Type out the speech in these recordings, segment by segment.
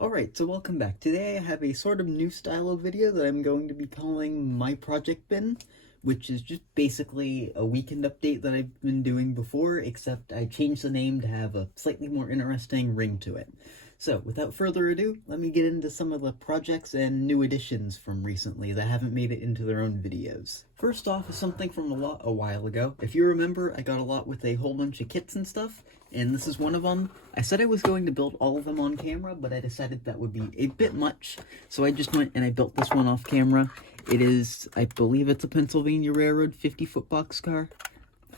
Alright, so welcome back. Today I have a sort of new style of video that I'm going to be calling My Project Bin, which is just basically a weekend update that I've been doing before, except I changed the name to have a slightly more interesting ring to it. So, without further ado, let me get into some of the projects and new additions from recently that haven't made it into their own videos. First off is something from a while ago. If you remember, I got a lot with a whole bunch of kits and stuff, and this is one of them. I said I was going to build all of them on camera, but I decided that would be a bit much, so I just went and I built this one off camera. It is, I believe it's a Pennsylvania Railroad 50-foot boxcar.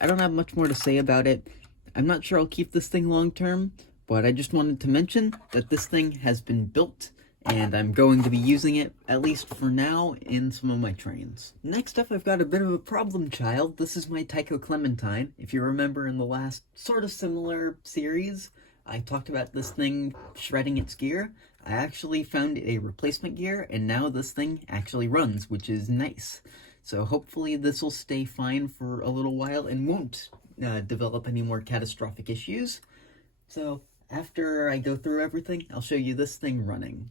I don't have much more to say about it. I'm not sure I'll keep this thing long term, but I just wanted to mention that this thing has been built, and I'm going to be using it, at least for now, in some of my trains. Next up, I've got a bit of a problem child. This is my Tycho Clementine. If you remember in the last sort of similar series, I talked about this thing shredding its gear. I actually found a replacement gear, and now this thing actually runs, which is nice. So hopefully this will stay fine for a little while and won't develop any more catastrophic issues. So after I go through everything, I'll show you this thing running.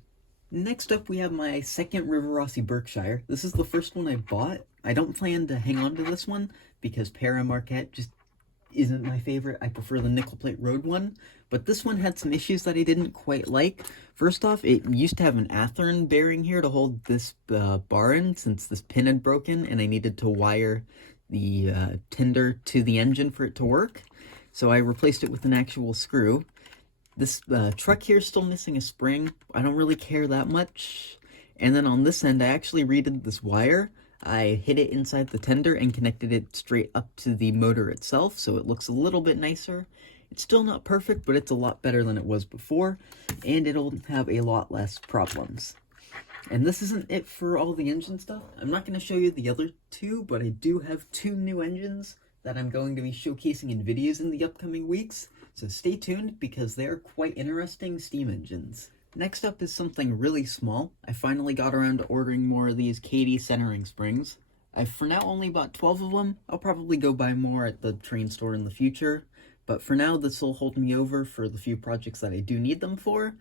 Next up, we have my second River Rossi Berkshire. This is the first one I bought. I don't plan to hang on to this one because Para Marquette just isn't my favorite. I prefer the nickel plate road one, but this one had some issues that I didn't quite like. First off, it used to have an Athearn bearing here to hold this bar in since this pin had broken and I needed to wire the tender to the engine for it to work. So I replaced it with an actual screw. This truck here is still missing a spring. I don't really care that much. And then on this end, I actually redid this wire. I hid it inside the tender and connected it straight up to the motor itself, so it looks a little bit nicer. It's still not perfect, but it's a lot better than it was before, and it'll have a lot less problems. And this isn't it for all the engine stuff. I'm not going to show you the other two, but I do have two new engines that I'm going to be showcasing in videos in the upcoming weeks, so stay tuned because they're quite interesting steam engines. Next up is something really small. I finally got around to ordering more of these Katy centering springs. I've for now only bought 12 of them. I'll probably go buy more at the train store in the future, but for now this will hold me over for the few projects that I do need them for,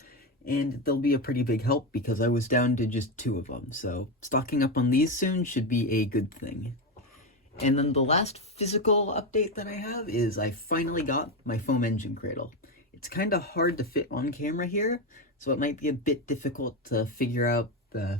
and they'll be a pretty big help because I was down to just 2 of them, so stocking up on these soon should be a good thing. And then the last physical update that I have is I finally got my foam engine cradle. It's kind of hard to fit on camera here, so it might be a bit difficult to figure out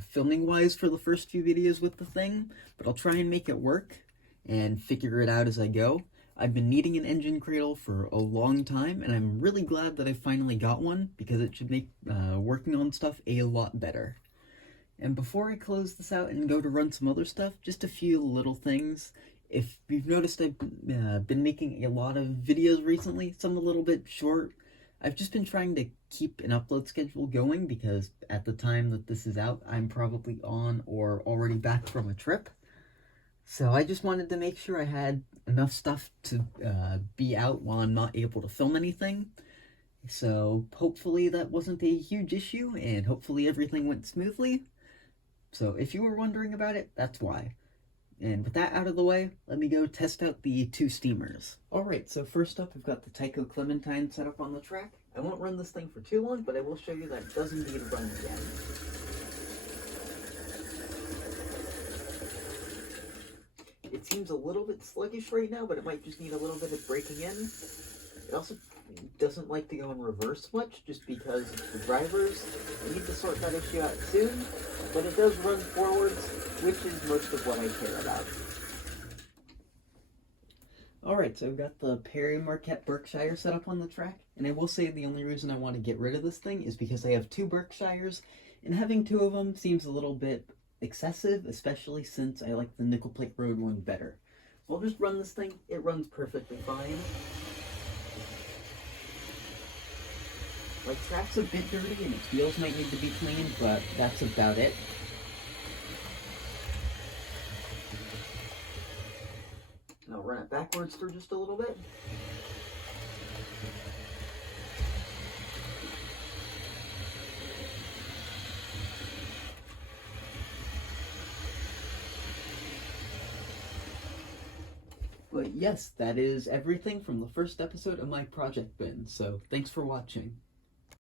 filming-wise for the first few videos with the thing, but I'll try and make it work and figure it out as I go. I've been needing an engine cradle for a long time, and I'm really glad that I finally got one because it should make working on stuff a lot better. And before I close this out and go to run some other stuff, just a few little things. If you've noticed, I've been making a lot of videos recently, some a little bit short. I've just been trying to keep an upload schedule going because at the time that this is out, I'm probably on or already back from a trip. So I just wanted to make sure I had enough stuff to be out while I'm not able to film anything. So hopefully that wasn't a huge issue, and hopefully everything went smoothly. So if you were wondering about it, that's why. And with that out of the way, let me go test out the 2 steamers. Alright, so first up, I've got the Tycho Clementine set up on the track. I won't run this thing for too long, but I will show you that it does indeed run again. It seems a little bit sluggish right now, but it might just need a little bit of breaking in. It also doesn't like to go in reverse much, just because the drivers need to sort that issue out soon, but it does run forwards, which is most of what I care about. Alright, so I've got the Para Marquette Berkshire set up on the track, and I will say the only reason I want to get rid of this thing is because I have 2 Berkshires, and having 2 of them seems a little bit excessive, especially since I like the nickel plate road one better. So I'll just run this thing. It runs perfectly fine. Like, track's a bit dirty and its wheels might need to be cleaned, but that's about it. And I'll run it backwards for just a little bit. But yes, that is everything from the first episode of My Project Bin, so thanks for watching.